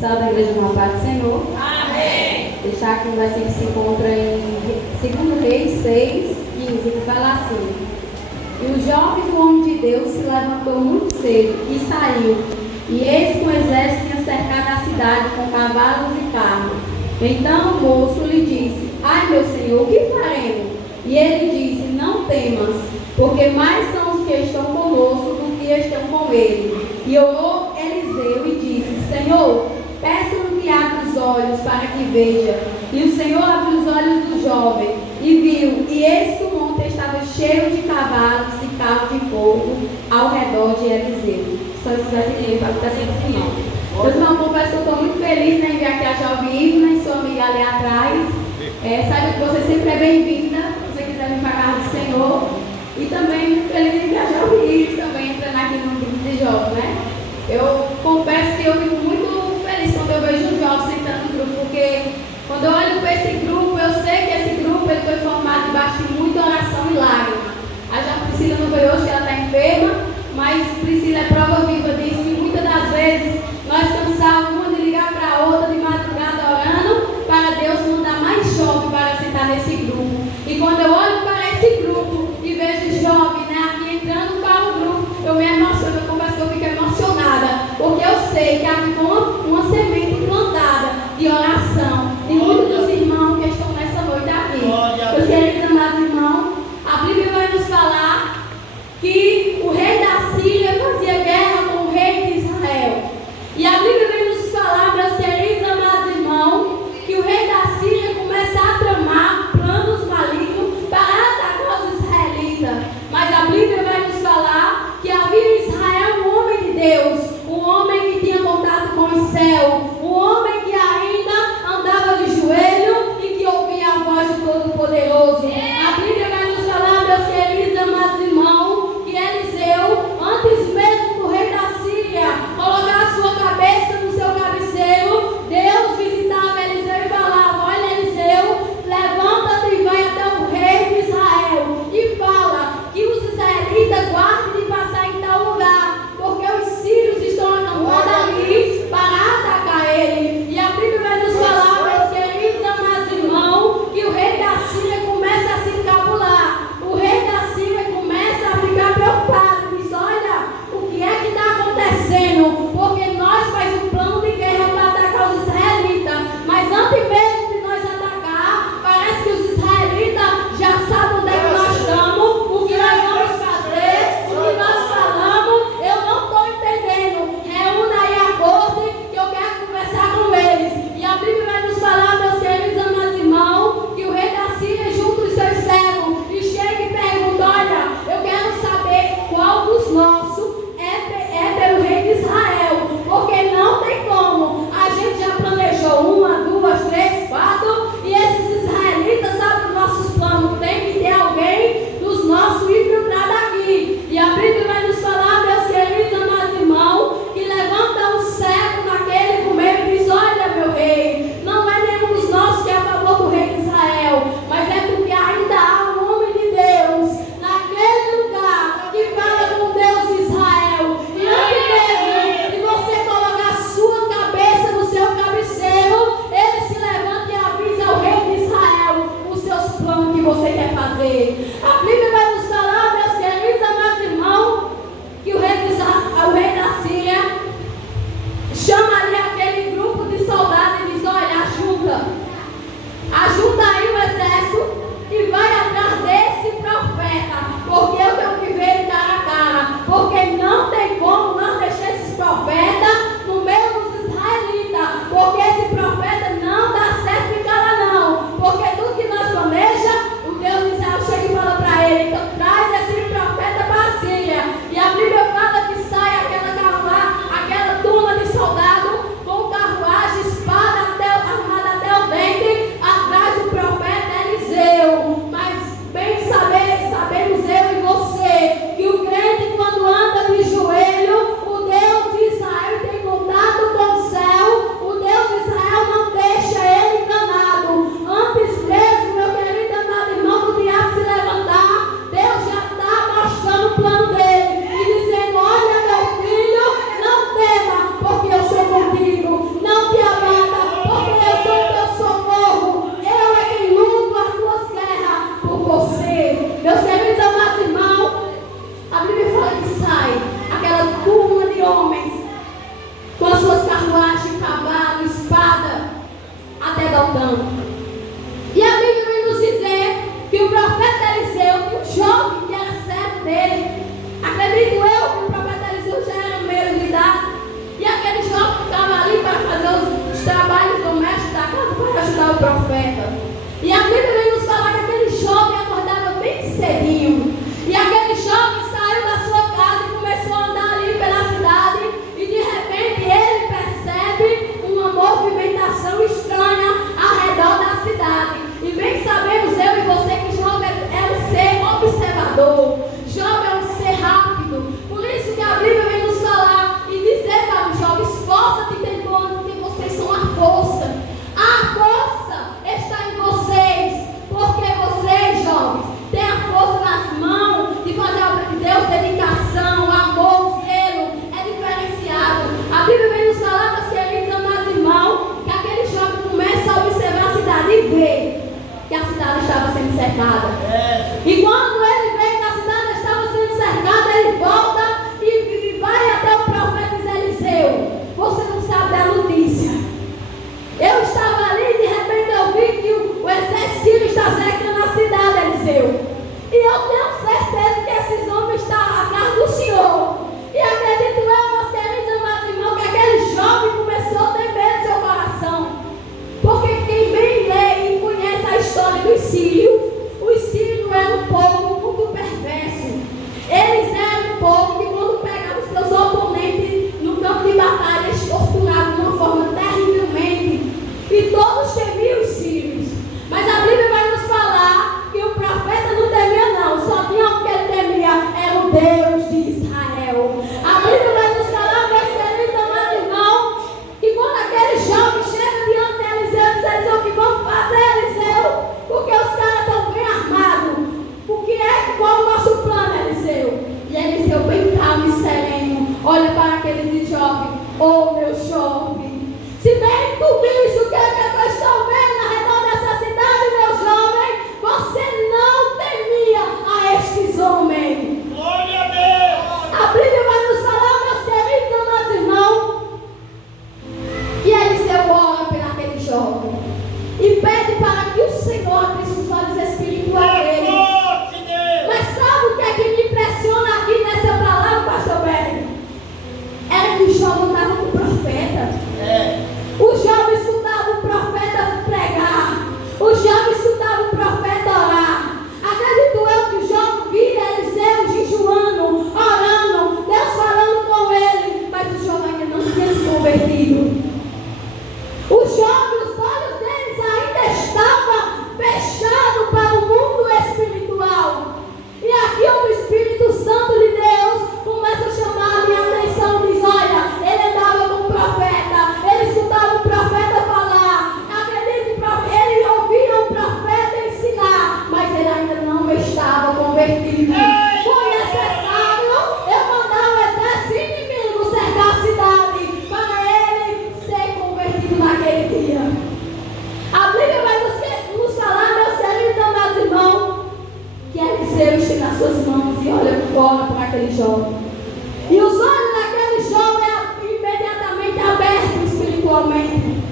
Salve a igreja, uma paz do Senhor. Amém. Deixar aqui um versículo que se encontra em 2 Reis 6, 15, que fala assim: E o jovem homem de Deus se levantou muito cedo e saiu, e eis que o exército tinha cercado a cidade com cavalos e carros. Então o moço lhe disse: Ai, meu senhor, o que faremos? E ele disse: Não temas, porque mais são os que estão conosco do que estão com ele. E orou Eliseu e disse: Senhor, peço-lhe que abra os olhos para que veja. E o Senhor abriu os olhos do jovem e viu, e eis que o monte estava cheio de cavalos e carros de fogo ao redor de Eliseu. Só esse versículo para estar sempre irmão. Meus irmãos, confesso que eu estou muito feliz em vir aqui a Jovem Ivna e sua amiga ali atrás. Saiba que você sempre é bem-vinda, se você quiser vir para a casa do Senhor. E também muito feliz em vir a Jovem Ivna também entrando aqui no grupo de jovens, né? Eu confesso que eu fico muito feliz quando eu vejo os jovens sentando no grupo, porque quando eu olho para esse grupo, eu sei que esse grupo ele foi formado debaixo de muita oração e lágrima. A João Priscila não veio hoje, que ela está enferma, mas Priscila é prova viva disso, que muitas das vezes nós cansávamos uma de ligar para a outra de madrugada orando para Deus mandar mais jovem para sentar nesse grupo. E quando eu olho para esse grupo e vejo jovem, né, aqui entrando para o grupo, eu me emociono, eu confesso que eu fico emocionada, porque eu sei que aqui foi uma semente plantada de oração de muitos dos irmãos que estão nessa noite aqui. Meus queridos amados irmãos, a Bíblia vai nos falar que o rei da Síria fazia guerra com o rei de Israel. E a Bíblia vem nos falar, meus queridos amados irmãos, que o rei da Síria começa a tramar planos malignos para atacar os israelitas. Mas a Bíblia vai nos falar que havia em Israel um homem de Deus, um homem que tinha contato com o céu, um homem que ainda andava de joelho e que ouvia a voz do Todo-Poderoso. A Bíblia vai nos falar, meus queridos amados irmãos, que Eliseu, antes mesmo do rei da Síria colocar a sua cabeça no seu cabeceiro, Deus visitava Eliseu e falava: olha, Eliseu, levanta-te e vai até o rei de Israel e fala que os israelitas guardem de passar em tal lugar, porque os sírios estão acampando ali para atacar cercada. E quando ele vê que a cidade estava sendo cercada, ele volta e vai até o profeta Eliseu. Você não sabe da notícia. Eu estava ali e de repente eu vi que o exército está cercando a cidade, Eliseu. E eu tenho certeza que esses homens estão atrás do Senhor. E acredito eu, meus queridos amados irmãos, que aquele jovem começou a temer no seu coração. Porque quem bem lê e conhece a história dos sírios, os sírios eram um povo muito perverso. Eles eram um povo que quando pegavam os seus oponentes no campo de batalha, eles torturavam de uma forma terrivelmente. E todos temiam os sírios. Mas a Bíblia vai nos falar que o profeta não temia não, só tinha um que ele temia, era o Deus de Israel. A Bíblia vai nos falar, meus queridos amados irmãos, que quando aquele jovem chega diante de Eliseu, diz Eliseu, o que vamos fazer, Eliseu? Porque os caras estão bem armados. Qual o nosso plano, Eliseu? E Eliseu bem calmo e sereno, olha para aquele jovem, oh meu jovem, se bem tu viste o que é que eu estou vendo ao redor dessa cidade, meu jovem, você não temia a estes homens. Glória a Deus! A Bíblia vai nos falar, meus queridos amados irmãos, que Eliseu ora por aquele jovem e pede para que o Senhor abrisse os olhos espirituais dele. Mas sabe o que é que me impressiona aqui nessa palavra, pastor Berg? Era que o jovem estava com o profeta. O jovem escutava o profeta pregar. O jovem escutava o profeta orar. Acredito eu que o jovem via Eliseu jejuando, orando, Deus falando com ele, mas o jovem ainda não tinha se convertido. O jovem, os olhos deles ainda estavam fechados para o mundo espiritual. E aqui o Espírito Santo de Deus começa a chamar a minha atenção e diz, olha, ele andava com o profeta, ele escutava o profeta falar, acredito, ele ouvia o profeta ensinar, mas ele ainda não estava convertido. Foi necessário eu mandar o exército inimigo cercar a cidade para ele ser convertido naquele dia. A Bíblia vai nos falar, meus queridos amados irmãos, que Eliseu estende nas suas mãos e olha para aquele jovem. E os olhos daquele jovem imediatamente abertos espiritualmente.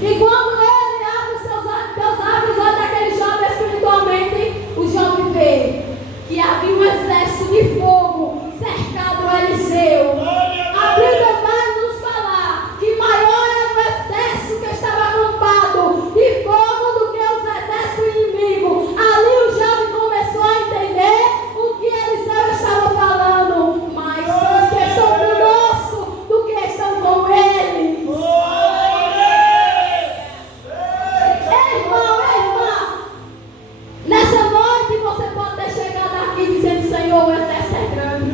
E quando ele abre os seus olhos, Deus abre os olhos daquele jovem espiritualmente, o jovem vê que havia um exército de fogo cercado a Eliseu. A Bíblia vai nos falar que maior era o exército que estava acampado de fogo do que os exércitos inimigos. Ali o jovem começou a entender o que Eliseu estava falando. Mais são os que estão conosco do que estão com ele. Irmão, irmã, nessa noite você pode ter chegado aqui dizendo, Senhor, o exército é grande.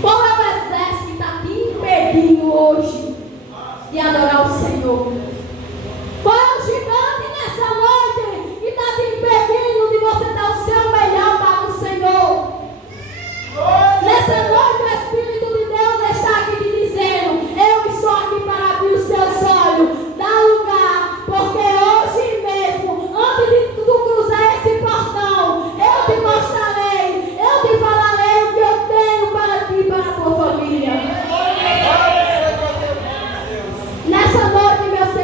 Qual é o exército que está te impedindo hoje de adorar o Senhor? Qual é o gigante nessa noite que está te impedindo de você dar o seu melhor para o Senhor? Nessa noite o Espírito de Deus está aqui te dizendo, eu estou aqui para abrir os teus olhos, dá lugar, porque hoje mesmo, antes de tu cruzar esse portão, eu te mostrarei, eu te falarei o que eu tenho para ti e para a tua família. Nessa noite, meus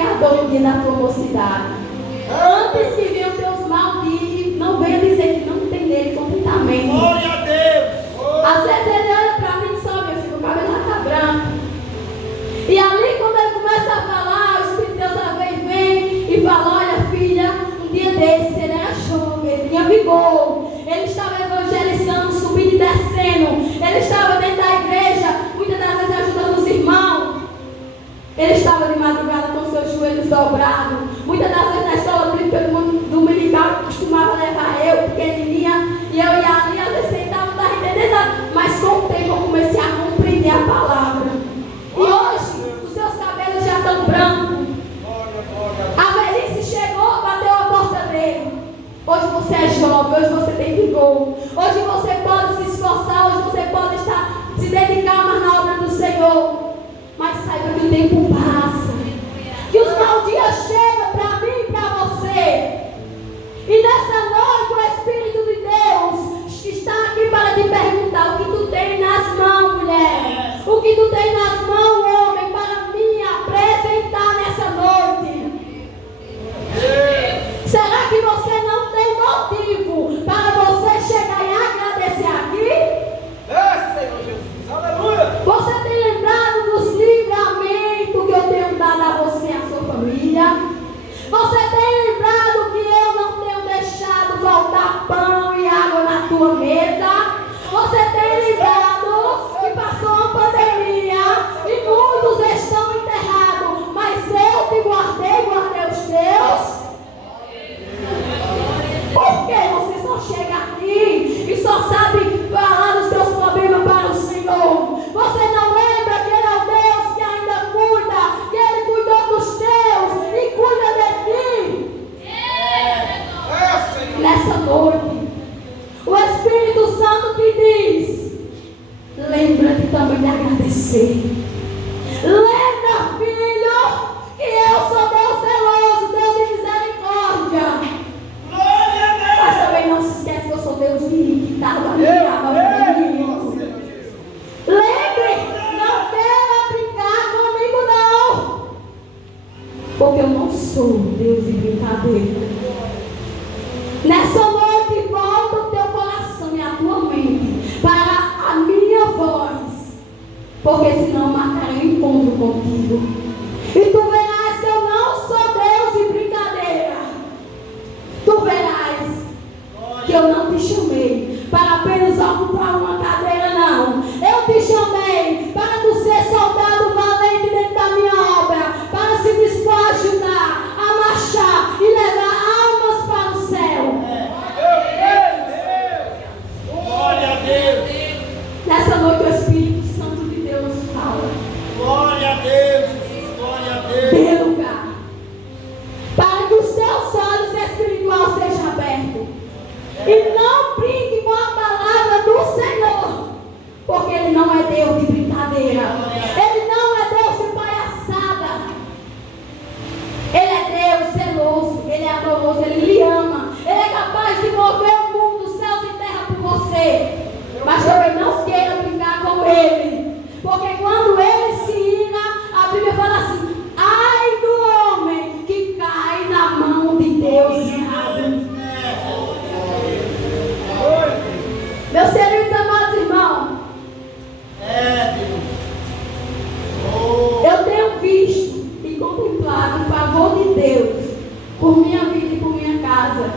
Criador no dia da tua mocidade. Antes que venham teus malditos, não venha dizer que não tem nele contentamento. Glória a Deus. Às vezes ele olha para mim e só, meu filho, o cabelo está branco. E ali, quando ele começa a falar, o Espírito de Deus às vezes vem e fala: olha, filha, um dia desse ele era jovem, ele tinha vigor, ele estava evangelizando, subindo e descendo, ele estava dentro da igreja, muitas das vezes ajudando os irmãos. Ele estava de madrugada com seus joelhos dobrados. Muitas das vezes na escola bíblica dominical costumava levar eu, pequenininha, e eu ia ali, às vezes sentava, não estava entendendo nada. Mas com o tempo eu comecei a compreender a palavra. E hoje, os seus cabelos já estão brancos. A velhice chegou, bateu a porta dele. Hoje você é jovem, hoje você tem vigor. Hoje você pode se esforçar, hoje você pode se dedicar mais na obra do Senhor. Mas saiba que o tempo passa, que os maus dias chegam para mim e para você. E nessa noite o Espírito de Deus está aqui para te perguntar: o que tu tem nas mãos, mulher? O que tu tem nas mãos, homem, para me apresentar nessa noite? Será que você não tem motivo para você chegar e agradecer aqui? Senhor Jesus, aleluia. Você tem lembrado dos livramentos que eu tenho dado a você e a sua família? Você tem lembrado que eu não tenho deixado faltar pão e água na tua mesa? Você tem lembrado que passou uma pandemia e muitos estão enterrados, mas eu te guardei os teus? Por que você só chega aqui e só sabe falar dos teus problemas para o Senhor? Você não lembra que Ele é o Deus que ainda cuida, que Ele cuidou dos teus e cuida de ti? Nessa noite, o Espírito Santo te diz: lembra-te também de agradecer. Lembra, filho, que eu sou Deus zeloso, Deus de misericórdia. Mas também não se esquece que eu sou Deus de iniquidade, lembre, não queira brincar comigo não, porque eu não sou Deus de brincadeira. Nessa noite volta o teu coração e a tua mente para a minha voz, porque senão eu marcarei um encontro contigo e tu verás que eu não sou Deus de brincadeira. Tu verás que eu não te chamei para apenas ocupar uma cadeira, não. Eu te chamei para tu ser soldado valente dentro da minha obra, para se dispor a ajudar, a marchar e levar almas para o céu. Glória a Deus. Nessa noite o Espírito Santo de Deus fala: Glória a Deus, Jesus, glória a Deus. dê lugar para que os teus olhos espirituais sejam abertos e não brinque com a palavra do Senhor, porque Ele não é Deus de brincadeira, Ele não é Deus de palhaçada. Ele é Deus zeloso, Ele é amoroso, Ele lhe ama, Ele é capaz de mover o mundo, céus e terra por você. Mas também não queira brincar com Ele, porque quando Ele se ira, a Bíblia fala assim: ai do homem que cai na mão de Deus errado. Meus queridos amados irmãos, eu tenho visto e contemplado o favor de Deus por minha vida e por minha casa.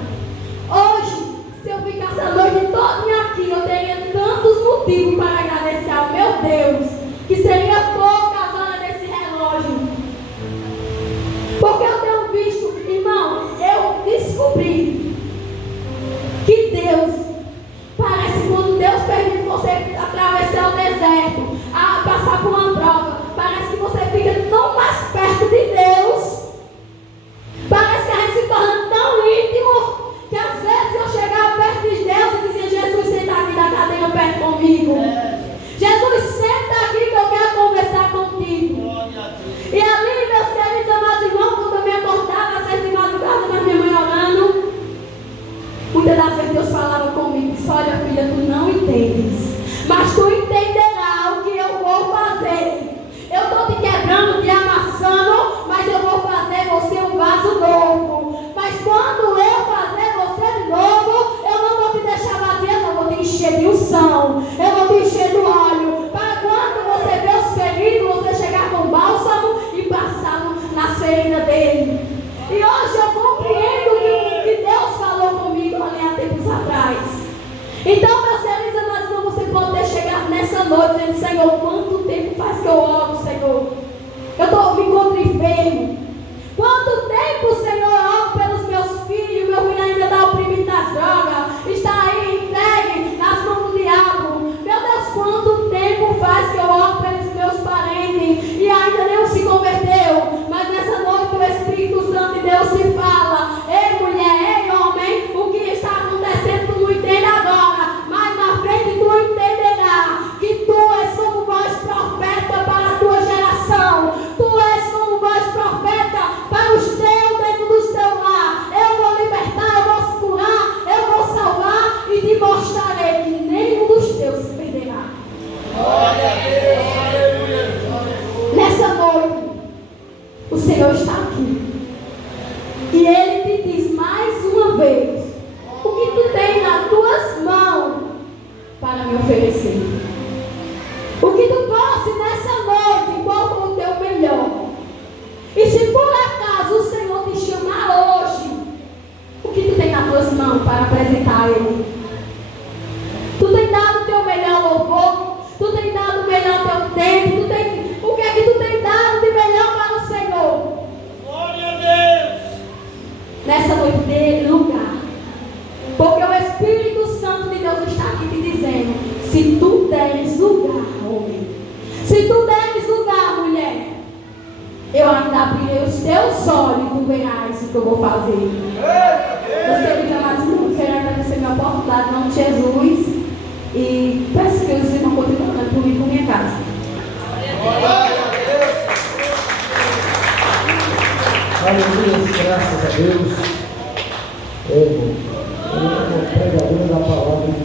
Hoje, se eu ficasse a noite toda aqui, eu teria tantos motivos para agradecer ao meu Deus, que seria poucas horas desse relógio. Porque eu tenho visto, irmão, eu descobri que Deus, parece quando Deus permite você atravessar o deserto, a passar por uma prova, parece que você fica tão mais perto de Deus. Parece que a gente se torna tão íntimo que às vezes eu chegava perto de Deus e dizia: Jesus, senta aqui da cadeira perto comigo. Jesus, senta aqui que eu quero conversar contigo. E ali, meus queridos amados irmãos, quando eu me acordava às vezes de madrugada com a minha mãe orando, muitas das vezes Deus falava comigo: disse, olha filha, tu não entendes, mas tu entenderás o que eu vou fazer. Eu estou te quebrando, te amassando, mas eu vou fazer E hoje eu compreendo que Deus falou comigo há tempos atrás. Então, meus queridos amados, você pode ter chegado nessa noite dizendo: Senhor, quanto tempo faz que eu oro, Senhor? Eu me encontro enfermo. Quanto tempo, Senhor, eu oro pelos meus filhos? Meu filho ainda está oprimido das drogas, está aí entregue nas mãos do diabo. Meu Deus, quanto tempo faz que eu oro pelos meus parentes e ainda não se converteu? Mas nessa noite o Espírito Santo de Deus te fala: ei mulher, ei homem, o que está acontecendo tu não entende agora, mas na frente tu entenderá que tu és como voz profeta para a tua geração. Tu és como voz profeta para os teus dentro do teu lar. Eu vou libertar, eu vou curar, eu vou salvar e te mostrarei que nenhum dos teus se perderá. Glória a Deus, aleluia. Nessa noite, o Senhor está aqui. E Ele te diz mais uma vez: o que tu tem nas tuas mãos para me oferecer? O que tu trouxe nessa noite, qual foi o teu melhor? E se por acaso o Senhor te chamar hoje, o que tu tem nas tuas mãos para apresentar a Ele? Tu tem dado o teu melhor louvor? Tu tem dado o melhor teu tempo? O que é que tu tem dado de melhor para o Senhor? Glória a Deus. Nessa noite, dê lugar. Porque o Espírito Santo de Deus está aqui te dizendo: se tu deres lugar, homem, se tu deres lugar, mulher, eu ainda abrirei os teus olhos e tu verás o que eu vou fazer. Meus queridos amados, eu quero agradecer minha oportunidade em nome de Jesus. E peço que os irmãos continuem orando por mim e por minha casa. Glória a Deus. Aleluia, graças a Deus. Eu, pregador da palavra de